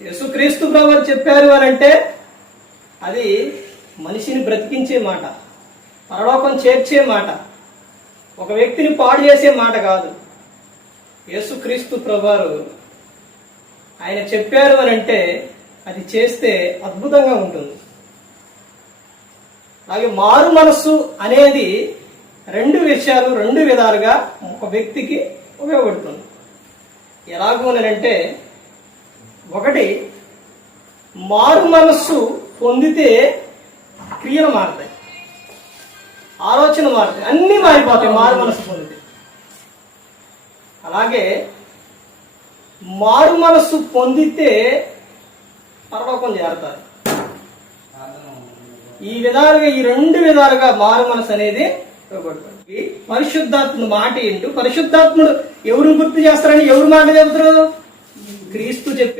యేసుక్రీస్తు ప్రభువు చెప్పారు అని అంటే అది మనిషిని బ్రతికించే మాట, పరలోకం చేర్చే మాట, ఒక వ్యక్తిని పాడు చేసే మాట కాదు. యేసుక్రీస్తు ప్రభువారు ఆయన చెప్పారు అని అంటే అది చేస్తే అద్భుతంగా ఉంటుంది. అలాగే మారు మనస్సు అనేది రెండు విషయాలు, రెండు విధాలుగా ఒక వ్యక్తికి ఉపయోగపడుతుంది. ఎలాగూ అని అంటే, ఒకటి, మారు మనస్సు పొందితే క్రియలు మారుతాయి, ఆలోచన మారుతాయి, అన్నీ మారిపోతాయి మారు మనస్సు పొందితే. అలాగే మారు మనస్సు పొందితే పరలోకం చేరతారు. ఈ విధాలుగా, ఈ రెండు విధాలుగా మారు మనసు అనేది ఉపయోగపడుతుంది. పరిశుద్ధాత్మ మాట ఏంటో, పరిశుద్ధాత్ముడు ఎవరు గుర్తు చేస్తారని ఎవరు మాట చెబుతారు? క్రీస్తు చెప్పి